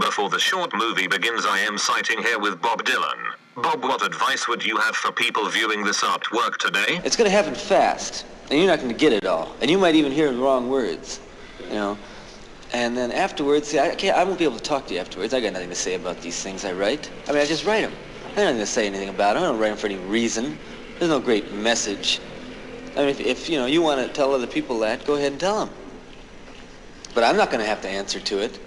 Before the short movie begins, I am sitting here with Bob Dylan. Bob, what advice would you have for people viewing this artwork today? It's going to happen fast, and you're not going to get it all. And you might even hear the wrong words, you know. And then afterwards, see, I won't be able to talk to you afterwards. I got nothing to say about these things I write. I mean, I just write them. I have nothing to say anything about them. I don't write them for any reason. There's no great message. I mean, if you know, you want to tell other people that, go ahead and tell them. But I'm not going to have to answer to it.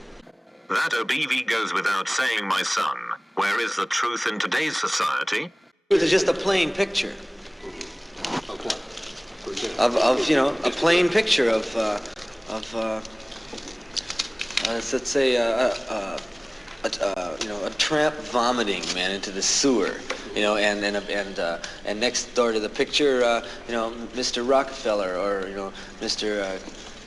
That OBV goes without saying, my son. Where is the truth in today's society? Truth is just a plain picture. Of you know, a plain picture of let's say you know, a tramp vomiting, man, into the sewer, you know, and next door to the picture, you know, Mr. Rockefeller, or you know, Mr.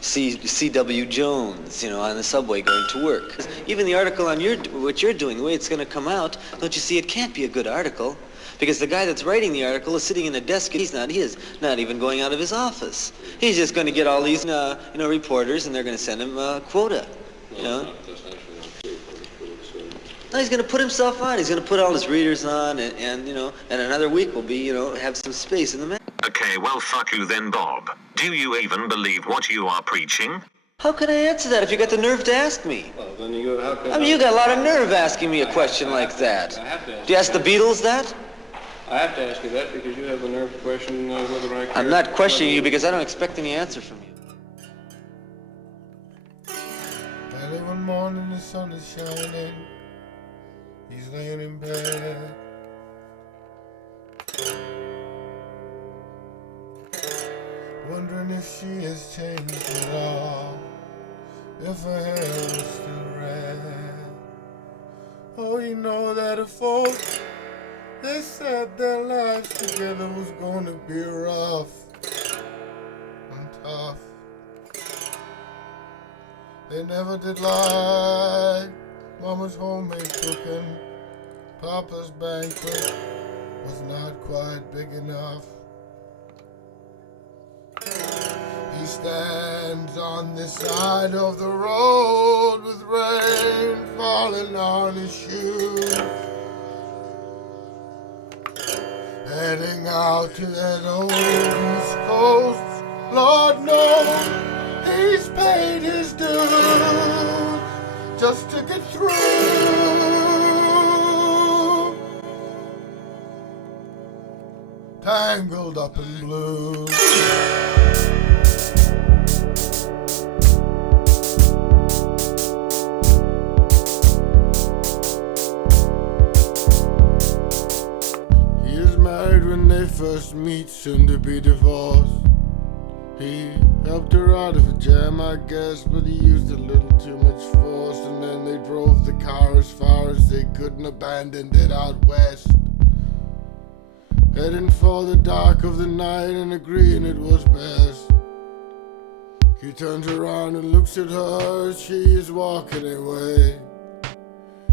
C.W. Jones, you know, on the subway going to work. Even the article on what you're doing, the way it's going to come out, don't you see, it can't be a good article, because the guy that's writing the article is sitting in a desk, and he is not even going out of his office. He's just going to get all these, you know, reporters, and they're going to send him a quota, you know. No, he's going to put himself on. He's going to put all his readers on, and you know, and another week will be, you know, have some space in the magazine. Okay, well, fuck you then, Bob. Do you even believe what you are preaching? How can I answer that if you got the nerve to ask me? Well, then you how can I mean, you got a lot of nerve asking me a question like that. I have to ask Do you ask the Beatles that? I have to ask you that because you have the nerve to question whether I care. I'm not questioning you because I don't expect any answer from you. Early one morning, the sun is shining. He's laying in bed. Wondering if she has changed at all, if her hair is still red. Oh, you know that if folks, they said their lives together was gonna be rough and tough. They never did lie. Mama's homemade cooking, Papa's banquet was not quite big enough. He stands on this side of the road with rain falling on his shoes, heading out to that old East Coast. Lord knows he's paid his dues just to get through. Tangled up in blue. He is married when they first meet, soon to be divorced. He helped her out of a jam, I guess, but he used a little too much force, and then they drove the car as far as they could and abandoned it out west, heading for the dark of the night and agreeing it was best. He turns around and looks at her as she is walking away.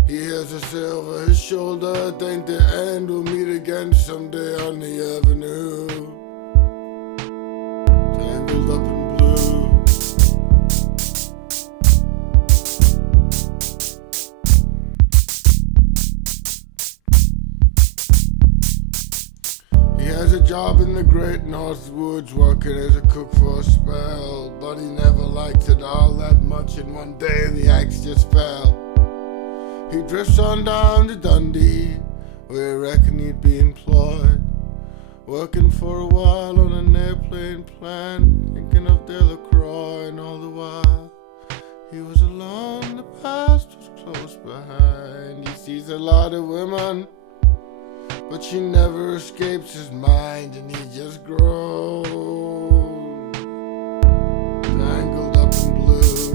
He hears her say over his shoulder, "It ain't the end, we'll meet again someday on the avenue." Tangled up in blue. He has a job in the great North Woods, working as a cook for a spell, but he never liked it all that much, and one day the axe just fell. He drifts on down to Dundee, where he reckoned he'd be employed, working for a while on an airplane plan, thinking of Delacroix, and all the while he was alone, the past was close behind. He sees a lot of women, but she never escapes his mind, and he just grows tangled up in blue.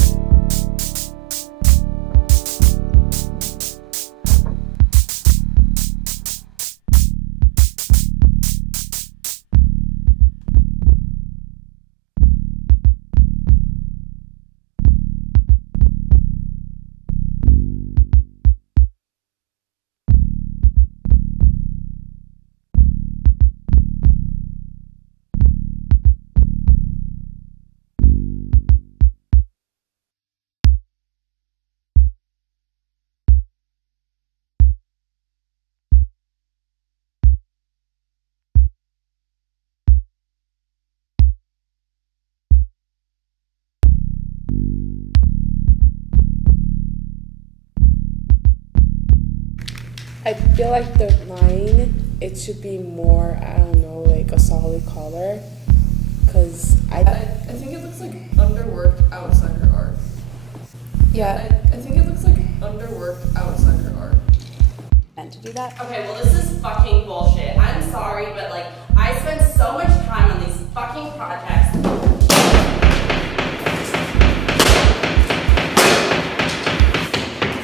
I feel like the line, it should be more, I don't know, like a solid color. Cause I think it looks like underworked outside her art. yeah, I think it looks like underworked outside her art. meant to do that. Okay, well this is fucking bullshit. I'm sorry, but like, I spend so much time on these fucking projects.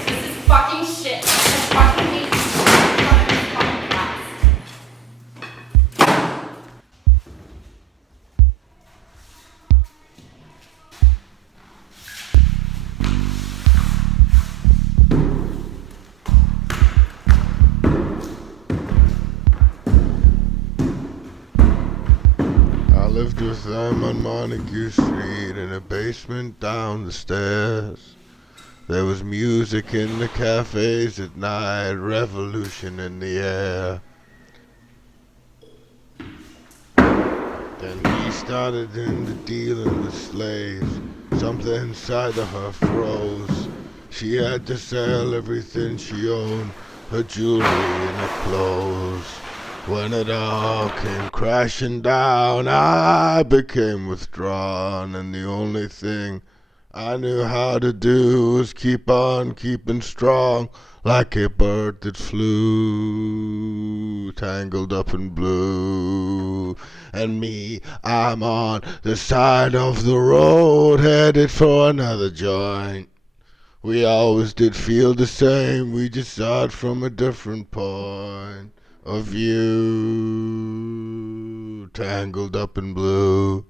This is fucking shit. I fucking hate this fucking class. I lived with them on Montague Street in a basement down the stairs. There was music in the cafes at night, revolution in the air. Then he started into dealing with slaves. Something inside of her froze. She had to sell everything she owned, her jewelry and her clothes. When it all came crashing down, I became withdrawn, and the only thing I knew how to do was keep on keeping strong, like a bird that flew, tangled up in blue. And me, I'm on the side of the road, headed for another joint. We always did feel the same, we just saw it from a different point of view, tangled up in blue.